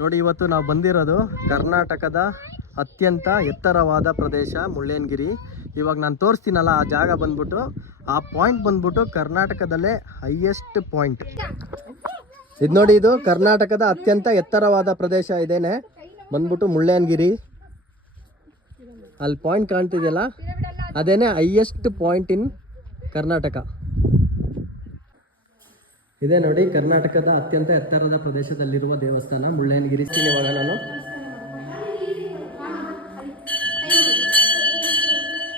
ನೋಡಿ ಇವತ್ತು ನಾವು ಬಂದಿರೋದು ಕರ್ನಾಟಕದ ಅತ್ಯಂತ ಎತ್ತರವಾದ ಪ್ರದೇಶ ಮುಳ್ಳಯ್ಯನಗಿರಿ. ಇವಾಗ ನಾನು ತೋರಿಸ್ತೀನಲ್ಲ ಆ ಜಾಗ ಬಂದ್ಬಿಟ್ಟು, ಆ ಪಾಯಿಂಟ್ ಬಂದ್ಬಿಟ್ಟು ಕರ್ನಾಟಕದಲ್ಲೇ ಹೈಯೆಸ್ಟ್ ಪಾಯಿಂಟ್ ಇದು. ನೋಡಿ ಇದು ಕರ್ನಾಟಕದ ಅತ್ಯಂತ ಎತ್ತರವಾದ ಪ್ರದೇಶ ಇದೇನೆ ಬಂದ್ಬಿಟ್ಟು ಮುಳ್ಳಯ್ಯನಗಿರಿ. ಅಲ್ಲಿ ಪಾಯಿಂಟ್ ಕಾಣ್ತಿದೆಯಲ್ಲ ಅದೇನೆ ಹೈಯೆಸ್ಟ್ ಪಾಯಿಂಟ್ ಇನ್ ಕರ್ನಾಟಕ. ಇದೇ ನೋಡಿ ಕರ್ನಾಟಕದ ಅತ್ಯಂತ ಎತ್ತರದ ಪ್ರದೇಶದಲ್ಲಿರುವ ದೇವಸ್ಥಾನ ಮುಳ್ಳಯ್ಯನಗಿರಿ. ಇವಾಗ ನಾನು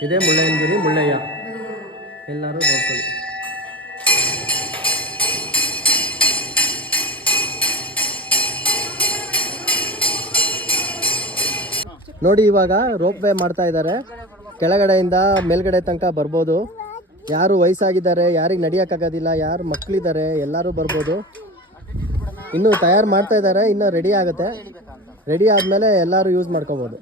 ಇದೇ ಮುಳ್ಳಯ್ಯನಗಿರಿ, ಮುಳ್ಳಯ್ಯ ಎಲ್ಲರೂ ನೋಡ್ಕೊಳ್ಳಿ. ನೋಡಿ ಇವಾಗ ರೋಪ್ ವೇ ಮಾಡ್ತಾ ಇದ್ದಾರೆ. ಕೆಳಗಡೆಯಿಂದ ಮೇಲ್ಗಡೆ ತನಕ ಬರ್ಬೋದು. ಯಾರು ವಯಸ್ಸಾಗಿದ್ದಾರೆ, ಯಾರಿಗೆ ನಡೆಯೋಕ್ಕಾಗೋದಿಲ್ಲ, ಯಾರು ಮಕ್ಕಳಿದ್ದಾರೆ ಎಲ್ಲರೂ ಬರ್ಬೋದು. ಇನ್ನೂ ತಯಾರು ಮಾಡ್ತಾ ಇದ್ದಾರೆ, ಇನ್ನೂ ರೆಡಿ ಆಗುತ್ತೆ. ರೆಡಿ ಆದಮೇಲೆ ಎಲ್ಲರೂ ಯೂಸ್ ಮಾಡ್ಕೋಬೋದು.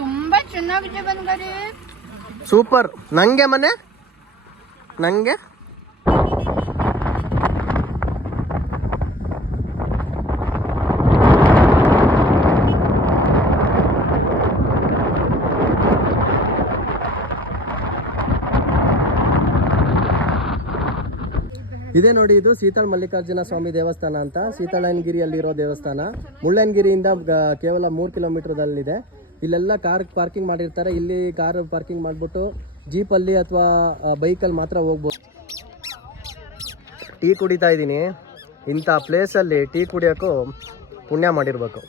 ತುಂಬಾ ಚೆನ್ನಾಗಿದೆ ಬಂಗಾರಿ, ಸೂಪರ್. ನಂಗೆ ಮನೆ ನಂಗೆ ಇದೇ ನೋಡಿ, ಇದು ಸೀತಾಳ ಮಲ್ಲಿಕಾರ್ಜುನ ಸ್ವಾಮಿ ದೇವಸ್ಥಾನ ಅಂತ ಸೀತಾಳಯ್ಯನಗಿರಿಯಲ್ಲಿರೋ ದೇವಸ್ಥಾನ. ಮುಳ್ಳಯ್ಯನಗಿರಿಯಿಂದ ಕೇವಲ 3 ಕಿಲೋಮೀಟರ್ದಲ್ಲಿದೆ. ಇಲ್ಲೆಲ್ಲ ಕಾರ್ ಪಾರ್ಕಿಂಗ್ ಮಾಡಿರ್ತಾರೆ. ಇಲ್ಲಿ ಕಾರ್ ಪಾರ್ಕಿಂಗ್ ಮಾಡಿಬಿಟ್ಟು ಜೀಪಲ್ಲಿ ಅಥವಾ ಬೈಕಲ್ಲಿ ಮಾತ್ರ ಹೋಗ್ಬೋದು. ಟೀ ಕುಡಿತಾ ಇದ್ದೀನಿ. ಇಂಥ ಪ್ಲೇಸಲ್ಲಿ ಟೀ ಕುಡಿಯೋಕ್ಕೂ ಪುಣ್ಯ ಮಾಡಿರಬೇಕು.